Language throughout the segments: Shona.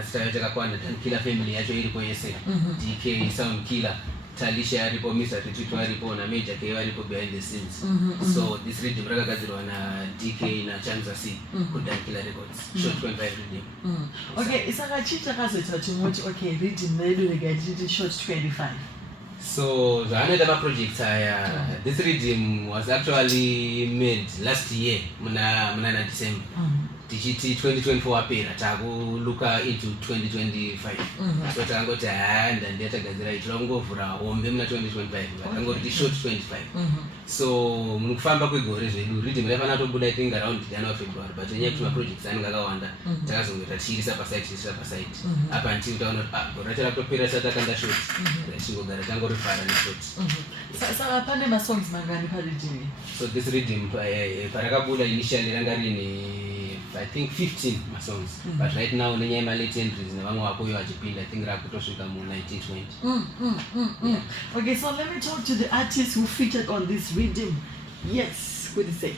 mazita yacho akakwana Dankillah family yacho iripo yese DK Sound Killer Talisha aripo Mr. Tito aripo na Major K aripo behind the scenes. So this Riddim rakagadzirwa na DK na Chanza C ku Dankillah Records short 25 Riddim. Okay, isakachicha kazoita chimoti okay Riddim redu regarding short 25. So the another project this Riddim was actually made last year muna December. Tichiti 2024 apera takulook into 2025. So tangoti and ndetagadzira itongovhura hombe muna 2025 tangoti short 25. So mukufamba kwegore zvedu Riddim rafana tobuda I think around January February but yenye kuti projects anenge akawanda takazongota tirisa pasite up until taona gore ratopera tatakanda short chingogara tangorifara neshort. Saka pane masongs mangani paRiddim? So this Riddim parakabuda initially ranga rini I think 15 songs, but right now nenyaya malate entries nevamwe vakoyo vachipinda I think rakutosvika mu 1920. Okay, so let me talk to the artists who featured on this Riddim. Yes, what do you say?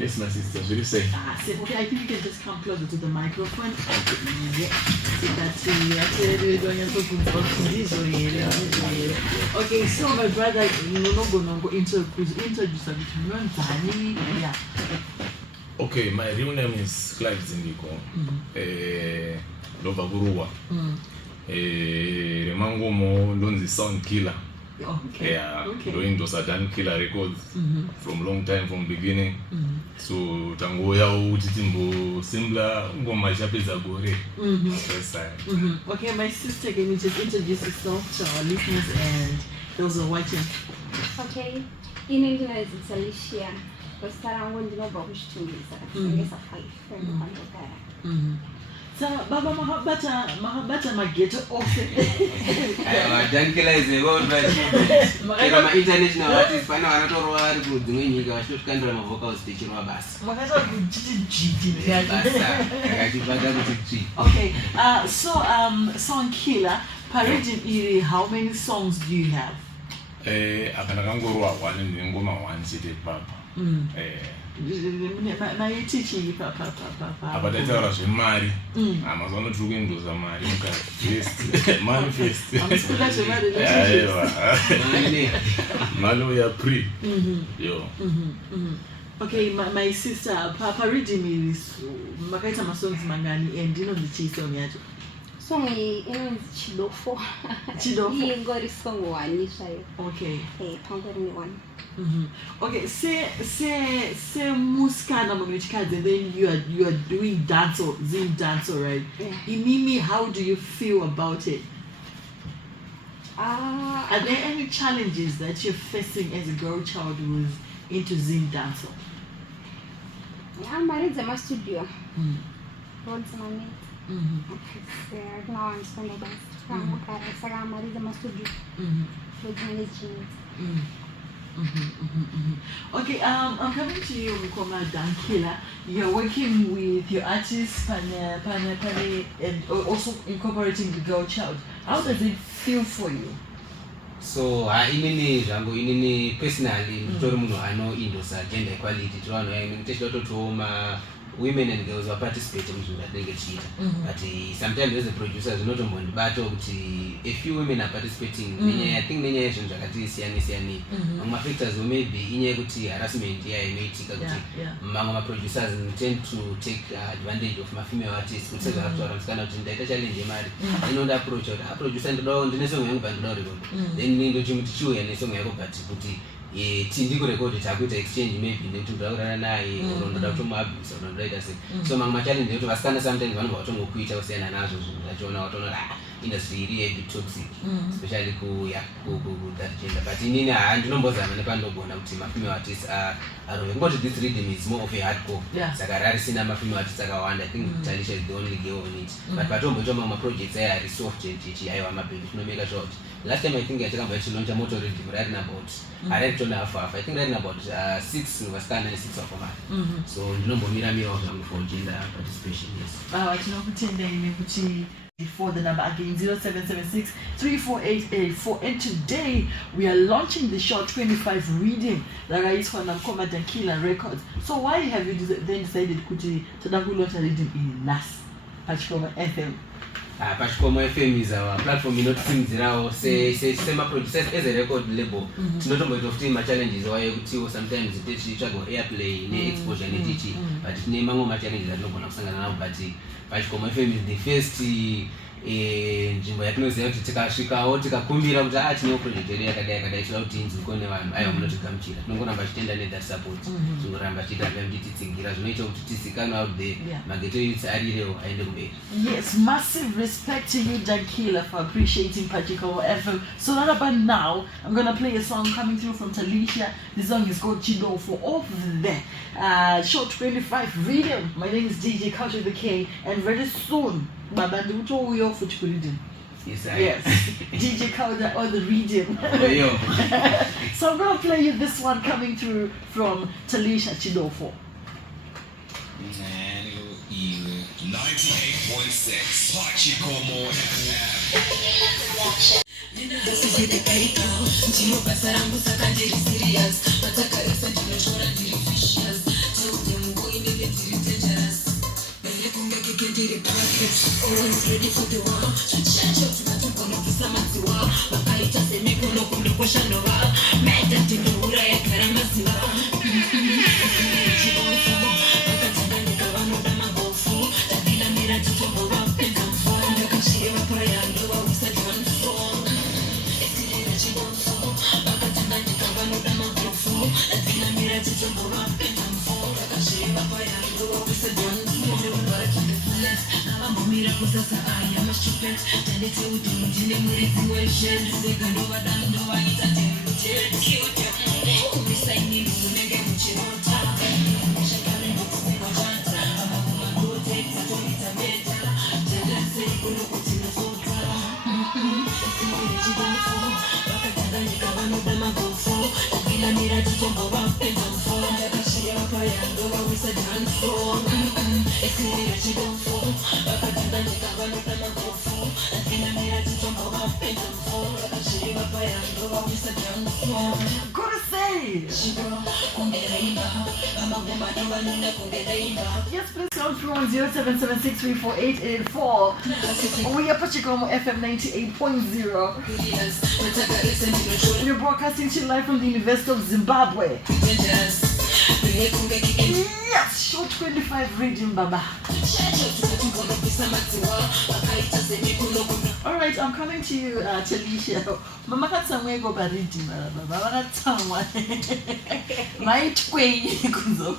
Yes, my sister, what do you say? Okay, I think you can just come closer to the microphone. Okay, so my brother, introduce yeah. Okay, my real name is Clive Zindiko. Lova Guruwa. Remangomo Lonzi Sound Killer. Okay. Yeah, doing those Dankillah Records from long time, from beginning. So Tangoya Uchitimbo Simbla Ngoma Shapeza Gore. First time. Okay, my sister, can you just introduce yourself to our listeners and those who are watching? Okay, in English it's Alicia. So, Baba Mahabata Mageto also. Dankillah is a world my international artist, final Anator good doing you should country of vocals teaching my bass. Okay, so Sound Killer, PaRiddim, how many songs do you have? Akanagangorwa one in Ngoma one city papa. Na teaching papa. Abatataura zvemari. Amazona tukuindoza mari mukati. Manifest. Malo ya pre. Yo. Okay, my sister, PaRiddim is makaita masongs mangani and you know the cheese song yacho. Song is Chidofo. He got a song one. Okay. Hey, Pangori one. Okay, say muska na mamichikaze, then you are doing dance or Zim dance, right? Yeah. Imimi, how do you feel about it? Are there any challenges that you're facing as a girl child who's into Zim dance? Yeah, I'm married in my studio. Roads on it. Now I'm spending dance. I'm married in my studio. Okay, I'm coming to you, Mukoma Dankillah. You're working with your artists, Pane, and also incorporating the girl child. How does it feel for you? So, inini personally, I know Indosa gender equality. I women and girls are participating in that negative. But sometimes there's a producers not on but a few women are participating. I think many Asians are siani. My factors will maybe in harassment my producers tend to take advantage of my female artists, which is kind of data challenge I know that approach or producer and down the song then need to chew and the song but tindiko record takuita exchange maybe ndekutibvakura naye urondoda kutomabvisa urondoda sei so mamwe challenge ndekuti vasikana sometimes vanobva vatongokuita kusiyana nazvo zvinhu zvachiona watoona industry iri a bit toxic especially ku that gender but inini ndinombozama nepandogona kuti mafemale artists arove ngoti this Riddim is more of a hardcore saka rarisina mafemale artists akawanda I think Talisha is the only girl on it but patomboita mamwe projects aya ari soft chichi aiwa mabhebi tinomeka sure kuti last time I think yatakamba chilonja moto Riddim right about I think right about 6 vasikana and 6 vakomana so ndinombomira zvangu for gender participation yes tinokutendai nekuti before the number again 0776 348884 and today we are launching the short 25 Riddim rakaiswa naMukoma Dankillah Records. So why have you then decided kuti toda kulauncha Riddim in Nas? PaChikomo FM? PaChikomo FM is our platform inotisimdzirawo semaproducers as a record label. Tinotomboita kuti machallenges wayo kutiwo sometimes tichitsvaga airplay ne-exposure netichi, but tine mamwe machallenges atinogona kusangana nawo, but PaChikomo FM is the first nzvimbo yatinoziva kuti tikasvikawo tikakumbira kuti tine project yedu yakadai tinoda kuti inzwikwe nevanhu aiwa munotigamuchira. Tinongoramba tichitenda nethat support, tingoramba tichiramba tichitsingira zvinoita kuti tizikanwe out there, mageto youths arirewo aende kumberi. Yes, massive respect to you, Dankillah, for appreciating PaChikomo FM. So right about now, I'm gonna play a song coming through from Talisha. The song is called Chido for over there. Short 25 Riddim. My name is DJ Culture the K, and very soon, Baba Nduto we off for Riddim. Yes, DJ Culture or the Riddim. So I'm gonna play you this one coming through from Talisha, Chido for. 98.6 PaChikomo FM. Gotta say, yes, please come through on 0776348884. We are PaChikomo FM 98.0. We're broadcasting to you live from the University of Zimbabwe. Yes, short 25 Riddim, Baba. Alright, I'm coming to you, Talisha. Mama got somewhere go by Riddim, Baba. Mama got somewhere. My tway, Kunzo.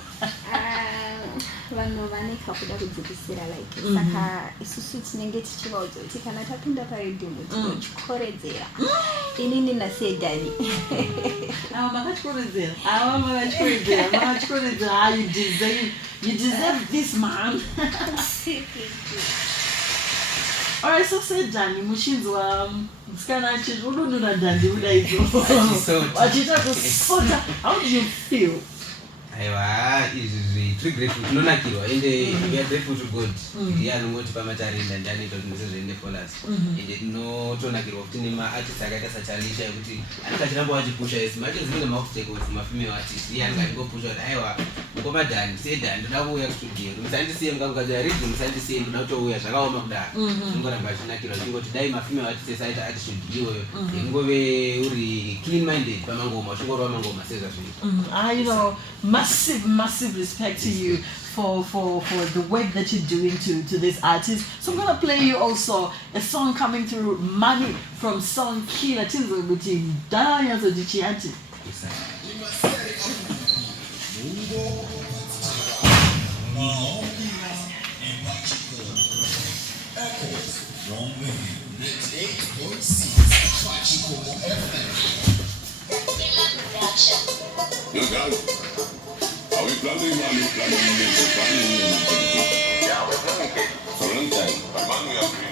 Vanhu vaneka kuda kudzikisira like saka isusu tinenge tichivaudza kuti kana tapinda paRiddim tinochikoredzera inini nasedhani makachikodzera you deserve this, man. Alright, so said Danny, mushinzi wa msikana chizo udonura dandi udaizo wachita kusota. How do you feel? Aiwa, izvi tiri grateful, tinonakirwa ende we are grateful to God. Ndiye anongotipa matarinda ndiye anoita kuti ndese zviende followers. Ende tinotonakirwa kuti tine maartists akaita saTalisha yekuti anenge achiramba achipusha esi macho zinenge makutake with mafemale artists. Iye anenge achingopusha kuti aiwa mukoma Dhani sedhani ndoda kuuya kustudio musandisiye mukangokadza Riddim musandisiye ndoda kutouya zvakaoma kudaro. Tinongoramba achinakirwa tingoti dai mafemale artists aita ati studioyo ingove uri clean minded pamangoma uchingorwa mangoma sezva zviri. You know, massive respect to you for the work that you're doing to this artist. So I'm gonna play you also a song coming through, Money from Dankillah. Tinzo kuti daya zo dichiati. Are we planning? Yeah, we're planning it. For a long time. But man, we are free.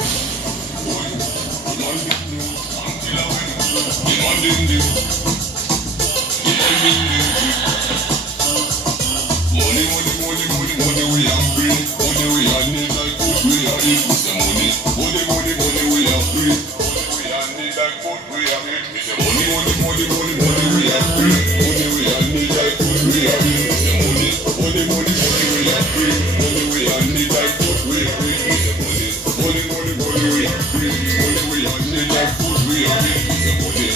Money, we are free. Money, we are need like food, we are eat. Money, we are free. We are need like food, we are eat. Money, we are free. Money, we are need like food, we are eat. Money, we are free. Money, we are need like food, we are eat. free. Money we are need like food we are need is the money.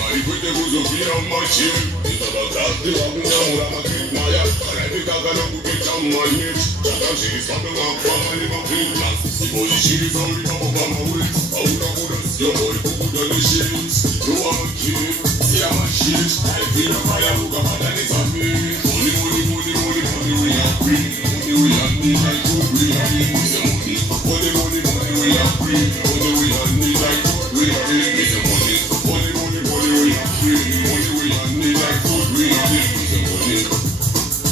Money with the good of beer on my chin. It's about that the Abunyamura Makit Maya. And I think I can get on my knees. Sometimes she is stopping up from my little class. Because she is only up on my wings. I would have put us your boy who put on the shins. You are a kid, see I'm a shit. I feel a fire who got my it's on me. Money, money, money, money, money, we are free. Money we are need like food we are need with the money. Money, money, money, we are free. Money we are need like food we are need with the money. Money, money, money, we are free. Money we are need like food we are need with the money.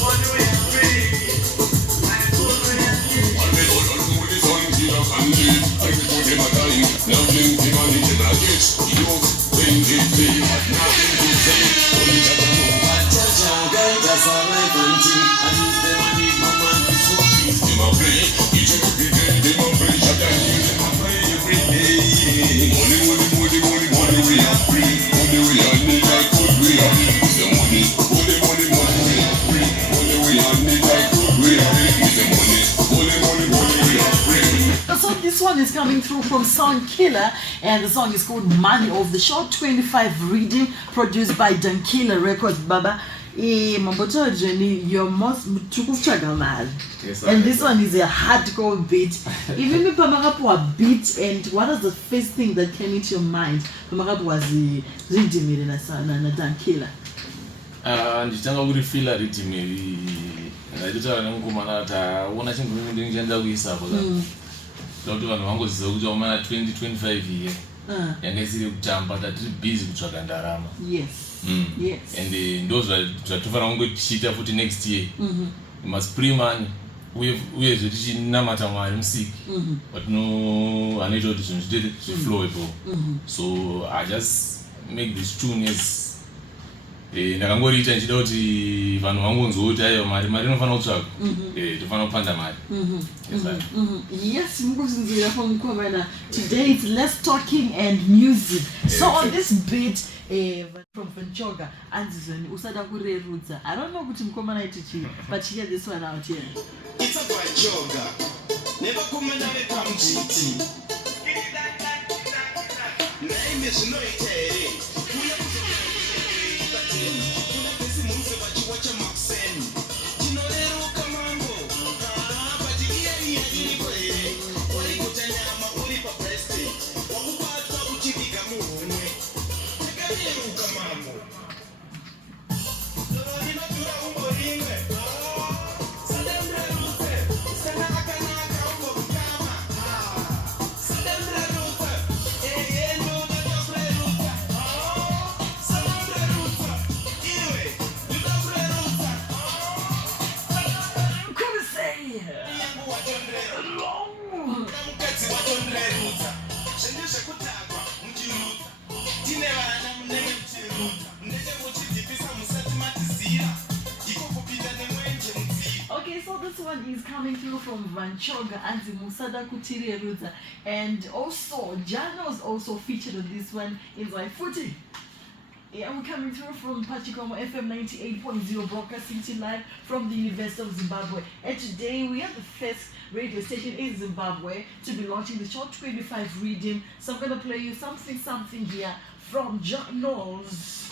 Money we are free. Like food we are need. I made all of them with the sun, see the candy. I can put him a time. Now blink him and he can get. You think it be, but nothing to say. Only that I know. That's all I want to. I need them, I need my man. It's so please. Them a play. Each and every day. Them a play. Shut down here. Them a play every day. Money, money, money, money, money. We are free. Money we are need like food. We are need with the money. Money, money, money. We are free. Money we are need like food. We are need with the money. Money, money, money. We are free. So this one is coming through from Dankillah, and the song is called Money of the Short 25 Riddim, produced by Dankillah Records. Baba, Mamboto Journey, your most mali. Yes, And this one is a hardcore beat. Even if Pamarapo a beat, and what is the first thing that came into your mind? Pamarapo was the Riddim na Dankillah. Nditanga kurifila Riddim nditaura nemukomana taona chinhu ndingienda kuisa koda kuti vanhu vangoziva kuti vamana 2025 iye yanga isiri kutamba tatiri busy kutsvaga ndarama. Yes. Yes. And ndo zvatofanira kungotichiita futi next year. Maspree man uyezve tichinamata Mwari musiki anoita kuti zvinhu zvitete zviflowepo. So I just make this tune as ndakangoriita ndichida kuti vanhu vangonzwa kuti aiwa mari inofanira kutsvaga. Tofanira kupanda mari. Yes, today it's less talking and music. So on this beat from Vanchoga and Usada Kurerudza, I don't know what Mkomana Itichi, but hear this one out here. It's a Vanchoga. Never come and have come GT. Name is no Okay, so this one is coming through from Vanchoga and Musada Kutiri Ruta, and also Jano is also featured on this one in my footy. Yeah, we're coming through from PaChikomo FM 98.0, broadcasting to live from the University of Zimbabwe. And today we are the first radio station in Zimbabwe to be launching the Short 25 Riddim. So I'm going to play you something here from John Knowles.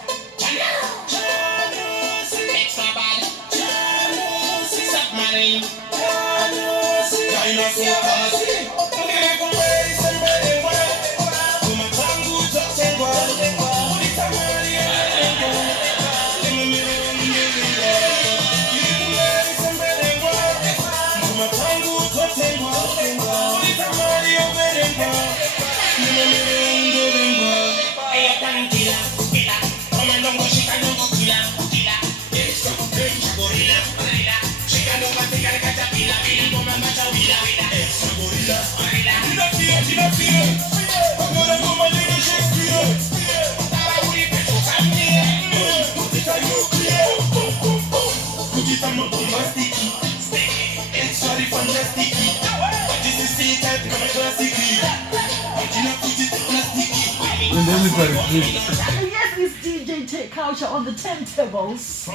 Yes, it's DJ Tech Culture on the turntables. I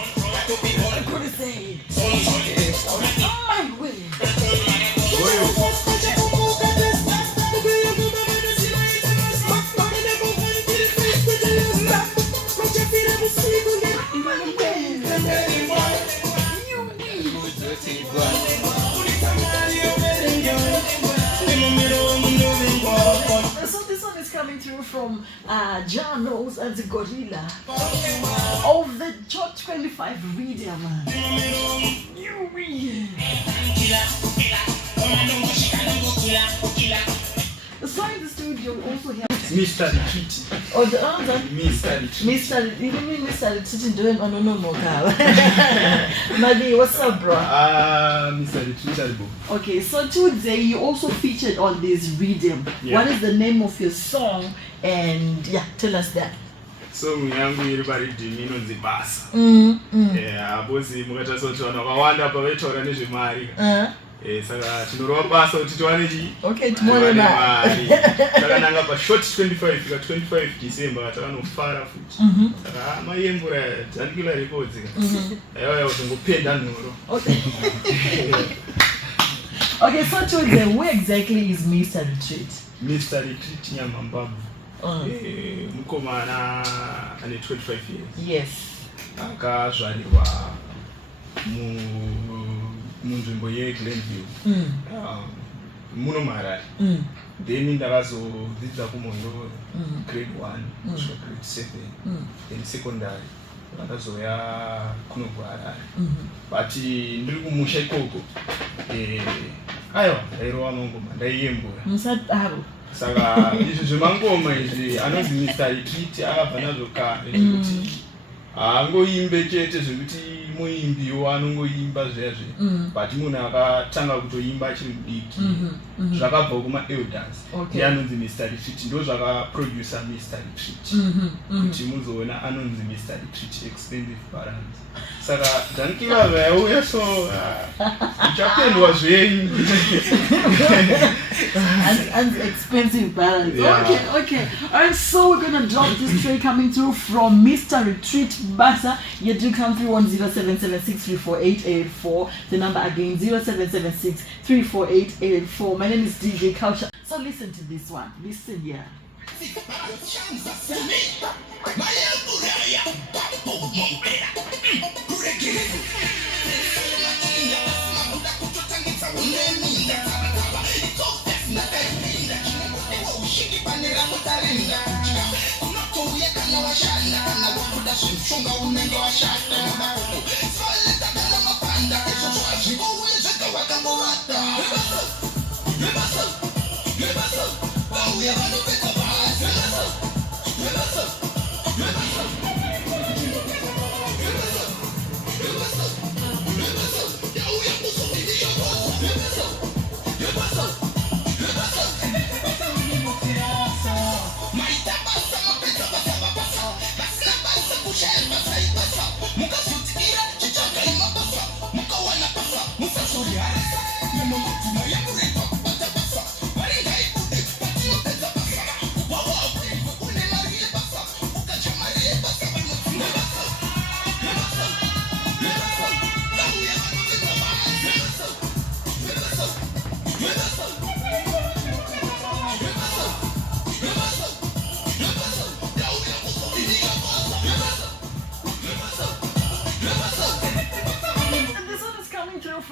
couldn't say it. On my way. So this one is coming through from Janos and the Gorilla of the Top 25 Riddim. So in the studio we also have Mr. Retreat. oh the other Mr. Retreat. Mr. You mean Mr. Retreat doing no Madi, what's up, bro? Mr. Retreat. Okay, so today you also featured on this Riddim. Yeah. What is the name of your song? And yeah, tell us that. So everybody inonzi basa. Yeah, bosi mukata sotsona kwawanda pa vetora nezvemari. Saka tinorova basa kuti tiwane chi. Okay, tomorrow mari. Saka nanga pa short 25 ka 25 December takanofara futi. Saka mayembura Dankillah records. Ayo uzongopenda nhoro. Okay. Okay, so today where exactly is Mr. Retreat? Mr. Retreat Nyamambabu. Mukomana ane 25 years. Yes. Akazvarirwa munzvimbo yeGlenview. Muno Marari. Then ndakazodzidza kuMondoro grade 1 kusvika grade 7. Then secondary ndakazoya kuno kuHarare. But ndiri kumusha ikoko. Aiwa ndairova mangoma ndaiyembura. Musataro. Saka izvi zvemangoma izvi anonzi Mr. Retreat akabva nazvo kare zvekuti haangoimbe chete zvekuti muimbiwo anongoimba zvezve but munhu akatanga kutoimba achiri mudiki zvakabva kuma-elders ndiye anonzi Mr. Retreat ndo zvakaproducer Mr. Retreat kuti muzoona anonzi Mr. Retreat extended balance. Saka Dankillah zvayauya so ichapendwa zvenyu and expensive balance. Yeah. Okay. Alright, so we're gonna drop this track coming through from Mr. Retreat Basa. You do come through on 0776348884. The number again 0776348884. My name is DJ Culture. So listen to this one. Listen here.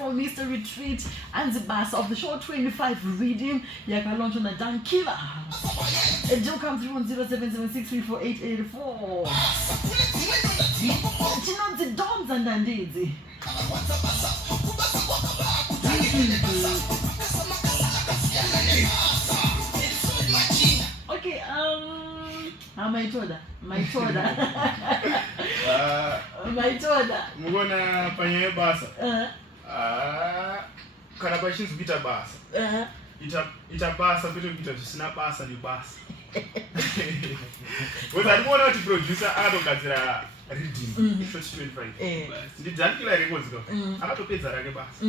Mr. Retreat and the bass of the short 25 Riddim. Yaka launch on a Dankillah. It do come through on 0776348884. You know the dons and dandizi. Okay, my toda. Mugona panyaya basa. Kana pachinzi kuita basa. Ita basa kwete kuita zvisina basa nebasa. Because andikuona kuti producer akatogadzira Riddim short 25. Ndi Dankillah records akatopedza rake basa.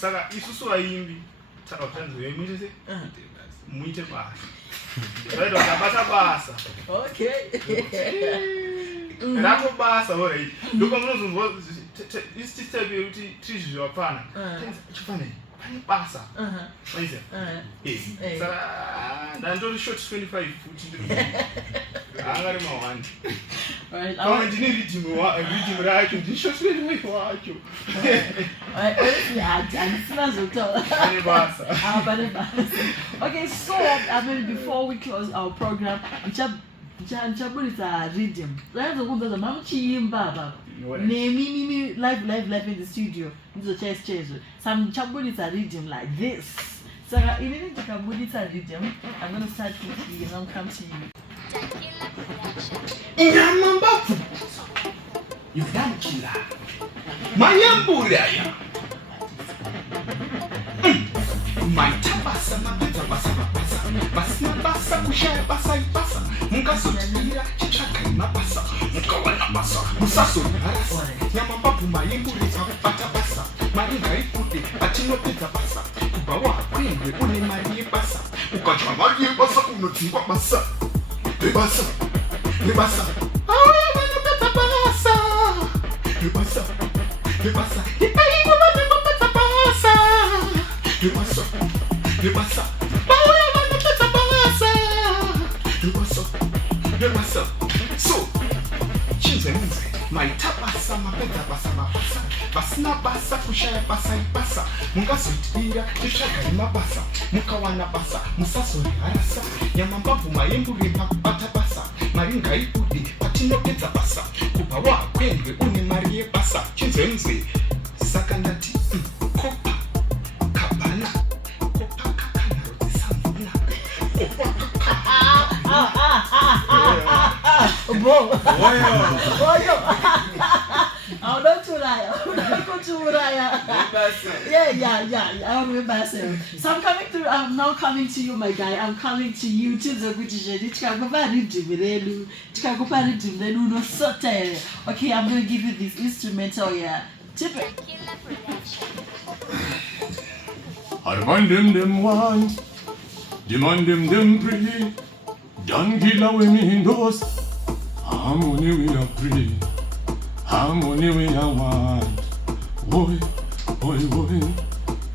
Saka isusu vaimbi takautanzwe muite muite basa. Right, basa. Okay. Rato basa alright. Look mnozo isitebe ukuthi tizwe wapana. Chifane. Pani basa. Manje. Sara ndandori short 25 futhi. Angari mawandi. Alright. Kama ndine Riddim racho ndi short 25 wacho. Pani basa. Okay, so I mean, before we close our program, Chabulita Riddim. Let's go to the Mamchi Baba. Name live in the studio. Into the chairs. Some Chabulita Riddim like this. So, in any Chabulita Riddim, I'm going to start with you and I'll come to you. Nyamambapu. Dankillah. Mayamburaya. Maitabasa mabasa. Basina basa kushaya basa ibasa. Mukasotira chichaka mabasa. Mukawana basa. Musaso harasa. Nyamambapu mayamburisa bata basa. Maringa ipute atinopita basa. Kubawa kwende une marie basa. Ukachwa marie basa unotingwa basa. Lebasa. Ah, manopita basa. Lebasa. Ipaiwa manopita basa. Lebasa. So, chinzenze, maitabasa mapeta basa mabasa. Basina basa kushaya basa ibasa. Mungazoitira chishaka imabasa. Mukawana basa, musasori harasa. Nyamambavu mayemburi mabata basa. Maringa ipudi, patinopedza basa. Kubawa kwendwe une marie basa. Chinzenze, sakandati, kopa, kabana. Kopa kakana roti samvuna. Oh, don't do that. Don't do that. Yeah. I remember. So I'm now coming to you, my guy. I'm coming to you. Okay, I'm going to give you this instrumental, yeah. Tip it. I want them want. Demand them pray. Dankillah we me indoors. Harmony we are pray. Harmony we are want. Boy.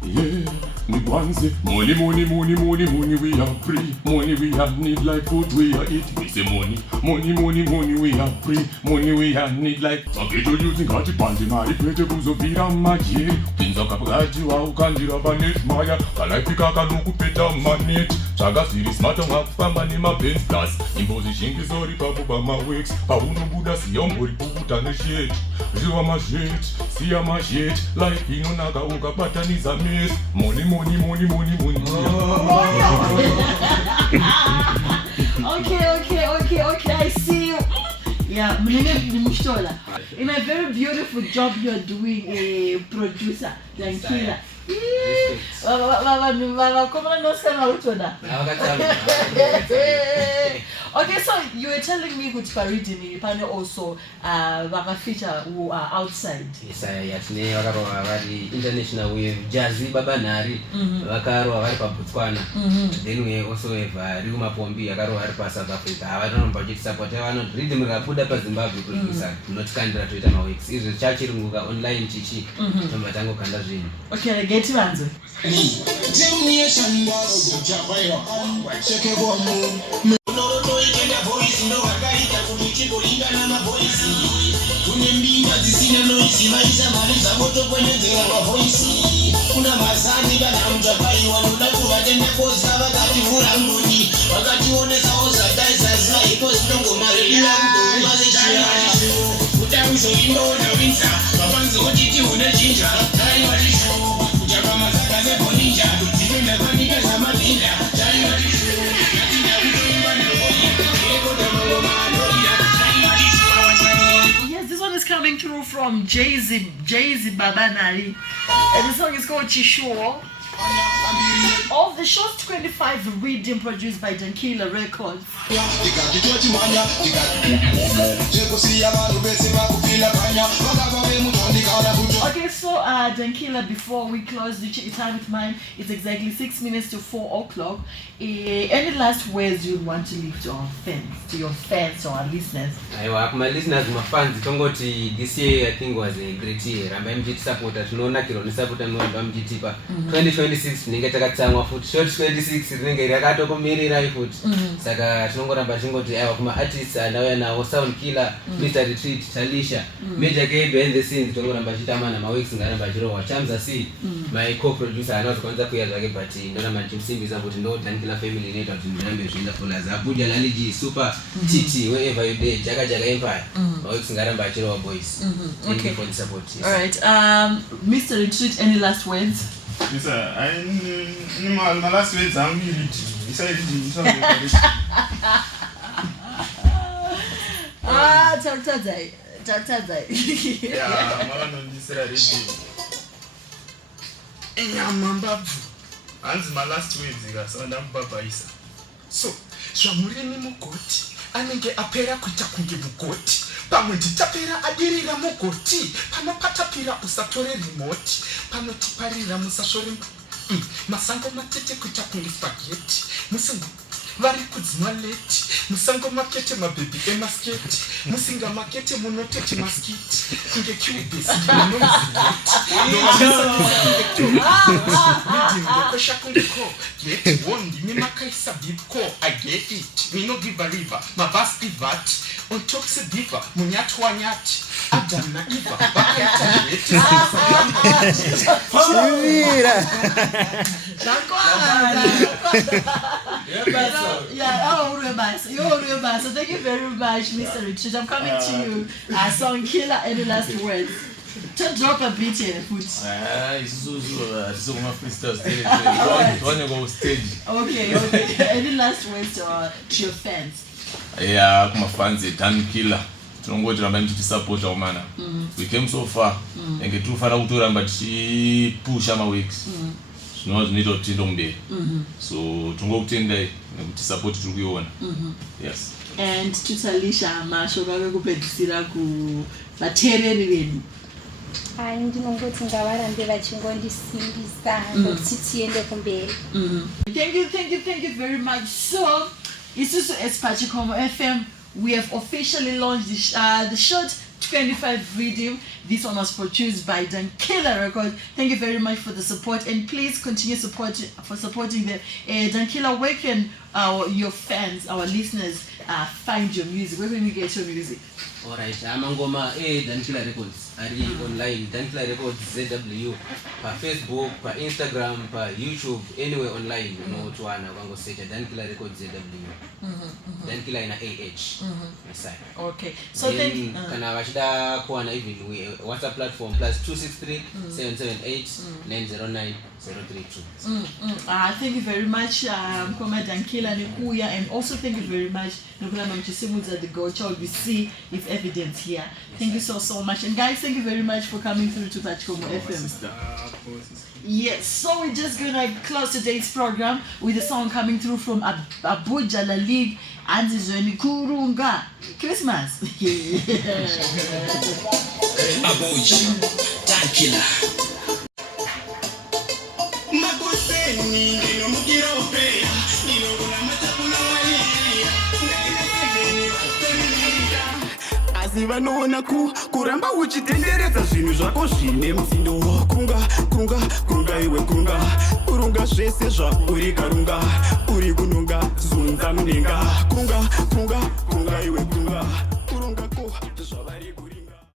Yeah. Me want say money we are free. Money we are need like food we are eat. Me say money we are free. Money we are need like. Saketo using kati panti mari pete kuzo vira magie. Pinza kapagaji wa ukanjira banet maya. Kalaipika kanuku peta manet. Chaga siri smata wakufamba ni mabenz plus. Imbozi shinki zori papu pa ma weeks. Pa uno buda siyombori pukuta ne shit. Jiwa ma shit, siya ma shit. Life ino naga uka pataniza miss. Money. Okay, I see you. Yeah, in a very beautiful job you're doing, a producer, Dankillah. Okay, so you were telling me with Riddim, you also a feature who are outside. Yes, I actually international with Jazzy Babanari, Vakaro, Botswana. Then we also have Ruma Pombi, Agaro Harpa South Africa. I don't know budget support. I want Riddim put up a Zimbabwe producer, not Kandra to it. It's a church online chichi from Matango Kandazin. Okay, I get you answer. Yes, this one is coming through from Jay-Z Babanari, and the song is called Chishuo. Of the short 25 Riddim produced by Dankillah Records. Okay, so Dankillah, before we close the time with mine, it's exactly 6 minutes to 4 o'clock. Any last words you'd want to leave to our fans, to our listeners? My listeners, my fans, this year I think was a great year. I'm MGT supporter, no nakiro, ni supporter no MGT pa. 2026 ningetakatsangwa foot short 26 rinenge komirira foot. Saka tinongoramba chingoti kuma artists ndauya nawo Sound Killer, Mr Retreat, Talisha, Major K behind the scenes tinongoramba chitamana maweeks ngaramba chirowa Chamza C, my co-producer anozokwanza kuya zvake but ndona manchimsimbiza kuti ndo Dankillah family neta kuti ndirambe zvinda followers Abuja Laliji Super TT wherever you dey Jaga Empire. Maweeks ngaramba chirowa boys. Thank you for the support. Yes. All right, Mr Retreat, any last words? Yes, sir. My last words are really Tazai. Yeah, my last words so zvamurimi mugoti anenge apera kuita kunge mugoti pamwe nditapera adirira mugoti panopatapira usatore remote panotiparira musashore masango matete kuita kunge spaghetti musinga vari kudzima leti musango makete mabhebhi emasketi musinga makete munoteti maskiti kunge cubisi ndinokosha kunge ko get one ndimi makaisa bibko I get it me no give a river mabas divat on top se diva munyatu wanyati Adam na Eva bakaita leti So thank you very much, Mr. Richard. I'm coming to you. Sound Killer, any last words? To drop a beat here, foot. Okay. Any last words to your fans? Yeah, my fans, Dankillah. Tinongoti ramba tichisupport omana. We came so far. Enge tufara kutoramba tichipusha maweeks. Zvinoita kuti tiende kumberi. So tongokutendai nekuti support tiri kuiona. Yes. And tutalisha mashoko akupedzisira kuvateereri venu. Ndinongoti ngavarambe vachingondisimbisa nokuti tiende kumberi. Thank you very much. So isusu as PaChikomo FM, we have officially launched the short 25 Riddim. This one was produced by Dankillah Records. Thank you very much for the support, and please continue supporting the Dankillah. Where can your fans, our listeners, find your music? Where can we get your music? Alright, amangoma Dankillah Records ari online, Dankillah Records ZW, pa Facebook, pa Instagram, pa YouTube, anywhere online unotowana kwango search Dankillah Records ZW. Dankillah ina AH. Yes. Okay. So thank you. Kana wachida kuana even WhatsApp platform +263 778 909 032. Thank you very much, Koma Dankillah Nikuya, and also thank you very much, Nukula Mamchisimuza the Gocha. We see if evidence here. Thank you so much, and guys, thank you very much for coming through to PaChikomo FM. Yes, so we're just gonna close today's program with a song coming through from Abuja La League and Zweni Kurunga Christmas. Abuja, Dankillah. Asi vanoona kuramba uchitenderedza zvinhu zvako zvine mutindo kurunga iwe kurunga zvese zvauri karunga uri kununga zunza munenga kurunga iwe